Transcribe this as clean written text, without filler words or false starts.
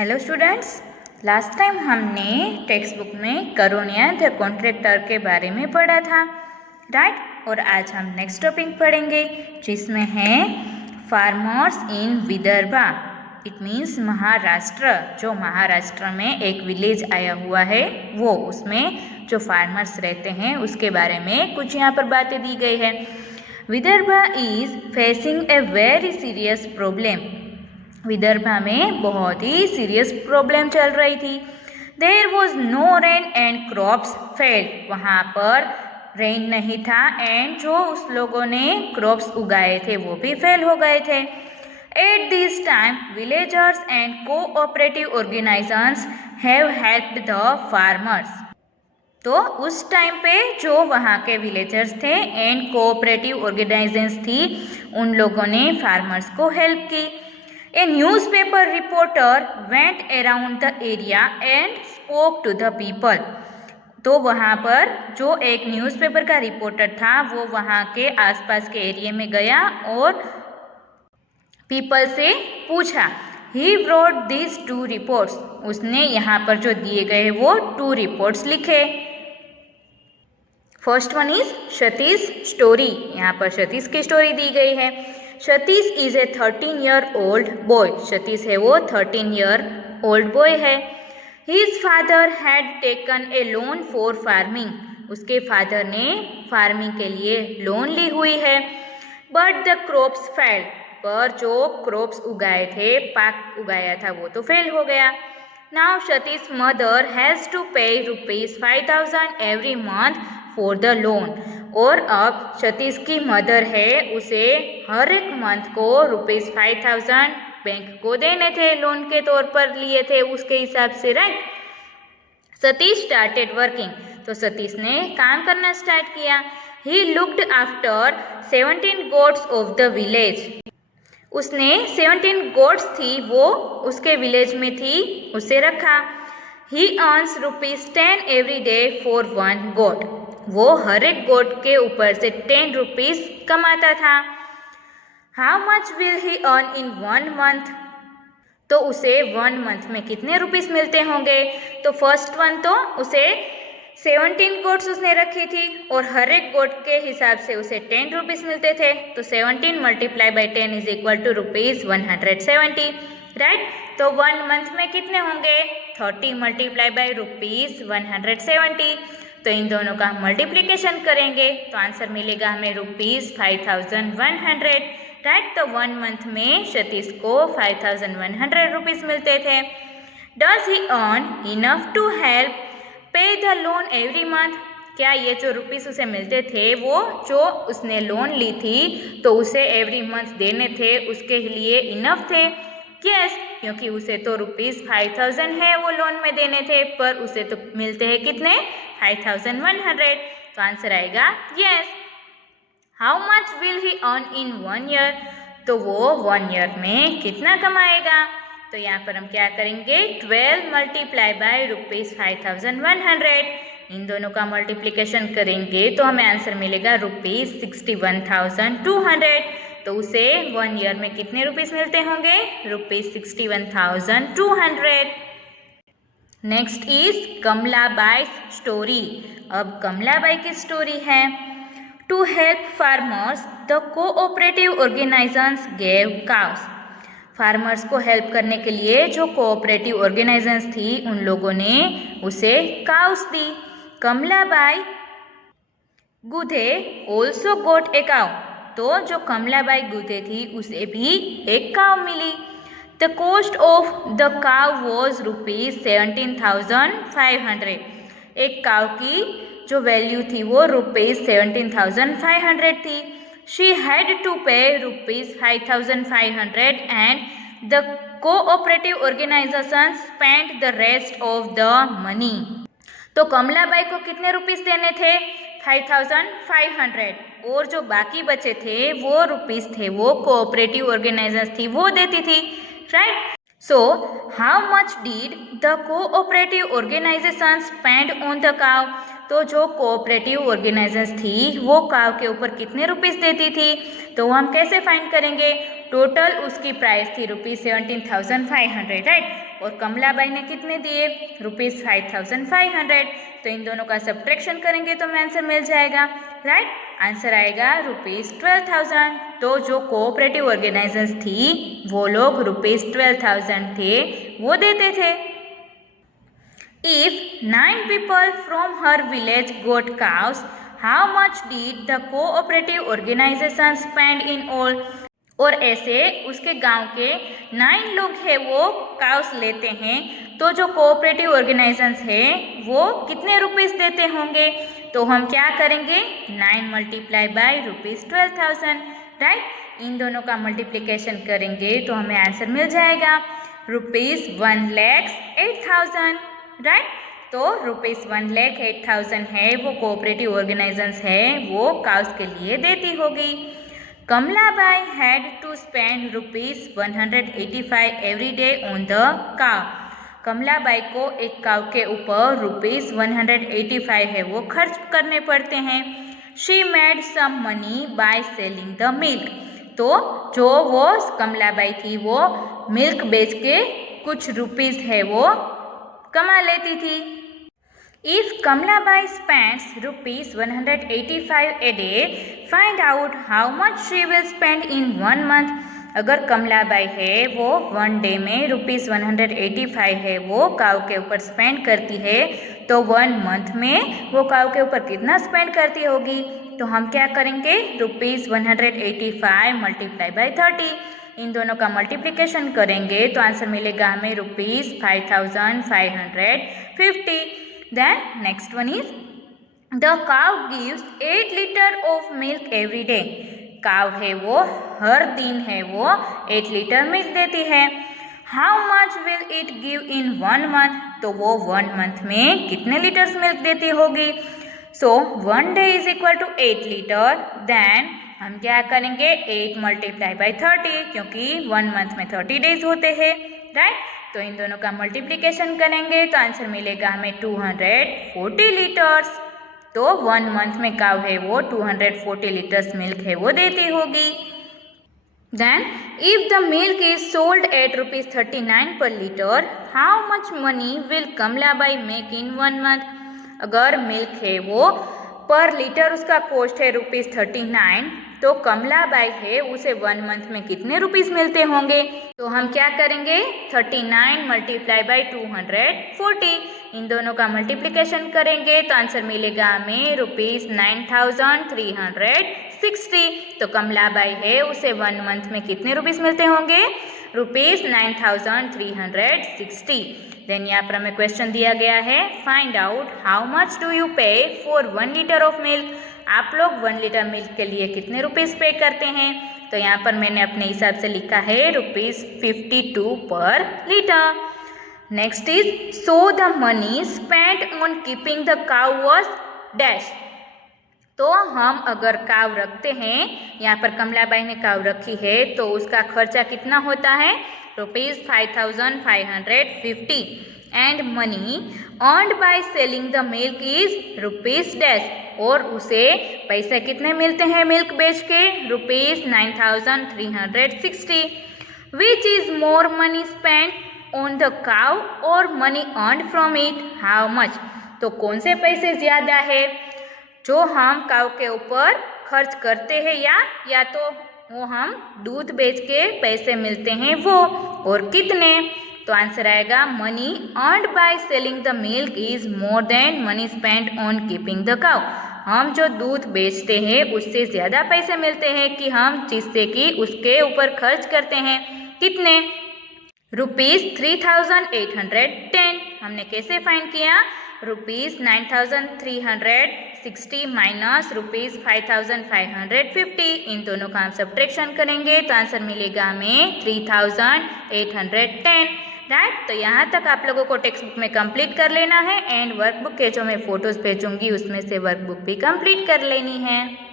Hello students, last time हमने text book में करोनिया the contractor के बारे में पढ़ा था, राइट। और आज हम नेक्स्ट टॉपिक पढ़ेंगे जिसमें है farmers in Vidarbha. It means Maharashtra. जो महाराष्ट्र में एक विलेज आया हुआ है वो, उसमें जो फार्मर्स रहते हैं उसके बारे में कुछ यहाँ पर बातें दी गई है। Vidarbha is facing a very serious problem. Vidarbha में बहुत ही सीरियस प्रॉब्लम चल रही थी। There was no rain and crops failed. वहाँ पर रेन नहीं था एंड जो उस लोगों ने क्रॉप्स उगाए थे वो भी फेल हो गए थे। At this time villagers and cooperative organisations have helped the farmers. तो उस टाइम पे जो वहाँ के विलेजर्स थे एंड कोऑपरेटिव ऑर्गेनाइजेशंस थी, उन लोगों ने फार्मर्स को हेल्प की। A newspaper reporter went around the area and spoke to the people. तो वहाँ पर जो एक न्यूज़पेपर का रिपोर्टर था वो वहाँ के आसपास के एरिया में गया और पीपल से पूछा। He wrote these 2 reports. उसने यहाँ पर जो दिए गए वो 2 रिपोर्ट्स लिखे। First one is Satish story. यहाँ पर सतीश की स्टोरी दी गई है। Satish is a 13-year-old boy. Satish है वो 13-year-old बॉय है। His father had taken a loan for farming. उसके फादर ने फार्मिंग के लिए लोन ली हुई है। But the crops fail. पर जो क्रॉप्स उगाए थे, पाक उगाया था, वो तो फेल हो गया। Now Satish mother has to pay ₹5,000 every month for the loan. और अब सतीश की मदर है, उसे हर एक मंथ को ₹5,000 बैंक को देने थे, लोन के तौर पर लिए थे उसके हिसाब से, राइट। Satish started working. तो सतीश ने काम करना स्टार्ट किया। He looked after 17 goats of the village. उसने 17 गोट्स थी वो उसके विलेज में थी, उसे रखा। ही अर्न्स ₹10 एवरी डे फॉर 1 गोट। वो हर एक गोट के ऊपर से 10 रुपीज कमाता था। How much will he earn in 1 month. तो उसे 1 मंथ में कितने रुपीस मिलते होंगे। तो फर्स्ट वन तो उसे 17 गोट्स उसने रखी थी और हर एक गोट के हिसाब से उसे 10 रुपीस मिलते थे। तो 17 multiply by 10 is equal to ₹170, right. तो 1 मंथ में कितने होंगे, 30 मल्टीप्लाई बाई ₹170। तो इन दोनों का मल्टीप्लिकेशन करेंगे तो आंसर मिलेगा हमें ₹5,100, राइट। तो 1 मंथ में सतीश को 5,100 रुपीज मिलते थे। Does he earn enough to help pay the loan every month. क्या ये जो रुपीस उसे मिलते थे वो जो उसने लोन ली थी तो उसे एवरी मंथ देने थे, उसके लिए इनफ थे। यस, क्योंकि उसे तो ₹5,000 है वो लोन में देने थे, पर उसे तो मिलते हैं कितने, 5,100। तो आंसर आएगा yes. How much will he earn in 1 year. तो वो 1 ईयर में कितना कमाएगा। तो यहाँ पर हम क्या करेंगे, 12 मल्टीप्लाई बाय ₹5,100। इन दोनों का मल्टीप्लिकेशन करेंगे तो हमें आंसर मिलेगा ₹61,200। तो उसे 1 ईयर में कितने रुपीस मिलते होंगे, ₹61,200। Next is Kamlabai story. अब कमलाबाई की स्टोरी है। To help farmers the cooperative organisations gave cows. Farmers को हेल्प करने के लिए जो कोऑपरेटिव ऑर्गेनाइजेशंस थी उन लोगों ने उसे काउस दी। Kamalabai Gudhe also got a cow. तो जो कमलाबाई गुधे थी उसे भी एक काउ मिली। The cost of the cow was ₹17,500। एक काउ की जो वैल्यू थी वो ₹17,500 थी। She had to pay ₹5,500 and the cooperative organisation spend the rest of the money. तो कमलाबाई को कितने रुपीस देने थे, 5,500, और जो बाकी बचे थे वो रुपीस थे वो कोऑपरेटिव ऑर्गेनाइजेशन थी वो देती थी, right. So how much did the cooperative organisation spend on the cow. तो जो कोऑपरेटिव ऑर्गेनाइजेशन थी वो काउ के ऊपर कितने रुपीस देती थी। तो हम कैसे फाइंड करेंगे, टोटल उसकी प्राइस थी ₹17,500, राइट। और कमलाबाई ने कितने दिए, ₹5500। तो इन दोनों का सब्ट्रैक्शन करेंगे तो हमें आंसर मिल जाएगा, राइट। आंसर आएगा ₹12,000। तो जो कोऑपरेटिव ऑर्गेनाइजेशंस थी वो लोग ₹12,000 थे वो देते थे। If 9 people from her village got cows, how much did the cooperative organization spend in all? और ऐसे उसके गांव के 9 लोग हैं वो काउस लेते हैं, तो जो कोऑपरेटिव ऑर्गेनाइजेशंस है वो कितने रुपीस देते होंगे। तो हम क्या करेंगे, 9 मल्टीप्लाई बाय ₹12,000, राइट। इन दोनों का मल्टीप्लिकेशन करेंगे तो हमें आंसर मिल जाएगा ₹1,08,000, राइट। तो ₹1,08,000 है वो कोऑपरेटिव ऑर्गेनाइजेशंस है वो काउस के लिए देती होगी। Kamlabai had to spend ₹185 every day on the cow. Kamlabai को एक काउ के ऊपर ₹185 है वो खर्च करने पड़ते हैं। She made some money by selling the milk. तो जो वो कमलाबाई थी वो मिल्क बेच के कुछ रुपीस है वो कमा लेती थी। If Kamalabai spends ₹185 a day, find out how much she will spend in 1 month. अगर कमलाबाई है वो 1 डे में ₹185 है वो काऊ के ऊपर स्पेंड करती है, तो 1 मंथ में वो काऊ के ऊपर कितना स्पेंड करती होगी। तो हम क्या करेंगे, ₹185 मल्टीप्लाई बाय 30, इन दोनों का मल्टीप्लिकेशन करेंगे तो आंसर मिलेगा हमें ₹5,550। Then next one is the cow gives 8 liter of milk every day. काव है वो हर दिन है वो 8 लीटर मिल्क देती है। How much will it give in 1 month? तो वो 1 मंथ में कितने लीटर्स मिल्क देती होगी। So 1 day is equal to 8 litre. Then हम क्या करेंगे, 8 मल्टीप्लाई बाई 30, क्योंकि 1 मंथ में 30 डेज होते हैं, राइट। तो इन दोनों का मल्टीप्लिकेशन करेंगे तो आंसर मिलेगा हमें 240 लीटर्स। तो 1 मंथ में काव है वो 240 लीटर्स मिल्क है वो देती होगी। Then if the milk is sold at ₹39 per litre, how much money will Kamlabai make in 1 month. अगर मिल्क है वो पर लीटर उसका कॉस्ट है ₹39, तो कमलाबाई है उसे 1 मंथ में कितने रुपीस मिलते होंगे। तो हम क्या करेंगे, 39 मल्टीप्लाई बाई 240, इन दोनों का मल्टीप्लिकेशन करेंगे तो आंसर मिलेगा हमें ₹9,360। तो कमलाबाई है उसे 1 मंथ में कितने रुपीस मिलते होंगे, ₹9,360। देन यहाँ पर हमें क्वेश्चन दिया गया है, find out how much do you पे फॉर 1 लीटर ऑफ मिल्क। आप लोग 1 लीटर मिल्क के लिए कितने रुपीस पे करते हैं। तो यहाँ पर मैंने अपने हिसाब से लिखा है ₹52 पर litre. Next is so the money spent on keeping the cow was dash. तो हम अगर काव रखते हैं, यहाँ पर कमलाबाई ने काव रखी है तो उसका खर्चा कितना होता है, ₹5,550। And money earned bye selling the milk is ₹dash. और उसे पैसे कितने मिलते हैं मिल्क बेच के, ₹9,360। Which is more money spend on the cow और money earned from it, how much. तो कौन से पैसे ज्यादा है, जो हम काउ के ऊपर खर्च करते हैं या तो वो हम दूध बेच के पैसे मिलते हैं वो, और कितने। तो आंसर आएगा money earned bye selling the milk is more than money spend on keeping the cow. हम जो दूध बेचते हैं उससे ज़्यादा पैसे मिलते हैं कि हम जिससे कि उसके ऊपर खर्च करते हैं, कितने, ₹3,810। हमने कैसे फाइंड किया, ₹9,360 माइनस ₹5,550, इन दोनों का हम सब्ट्रैक्शन करेंगे तो आंसर मिलेगा हमें 3,810, राइट। तो यहाँ तक आप लोगों को टेक्स्ट बुक में कंप्लीट कर लेना है, एंड वर्कबुक के जो मैं फोटोज़ भेजूंगी उसमें से वर्कबुक भी कंप्लीट कर लेनी है।